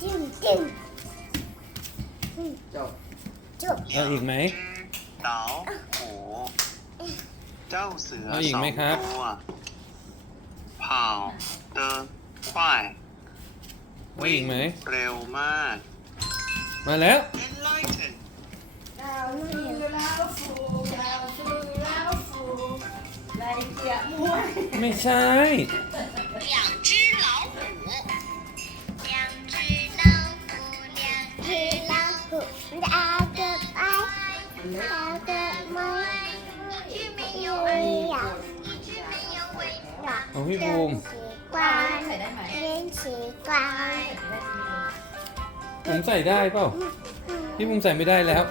จิ้งจิ้มจิ้บเอาอีกไหมเต๋าโหเจ้าเสือสองตัวเผ่าเตอ ควาย เอาอีกไหม เร็วมาก มาแล้ว Enlighten ดาวฟูดาวฟูดาวฟูดาวฟูไรเกียมวย ไม่ใช่ 两只老虎，两只老虎，两黑老虎打个白，打个猫，只没没有有尾，呀。一只没有尾巴。 เอาพี่บูม กวางใส่เล่นสีกวางผมใส่ได้เปล่าพี่มุมใส่ไม่ได้แล้ว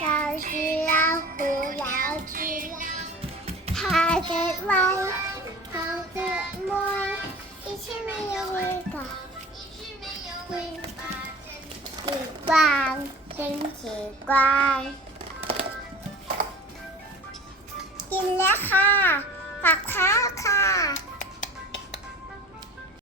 ยาชีลาหูยาชีลาพาเกิดไว้เาเกิดมวอีชิไม่ยอมปะสีกวางเป็นสีกวาง กินแล้วค่ะ ฝากข้าวค่ะ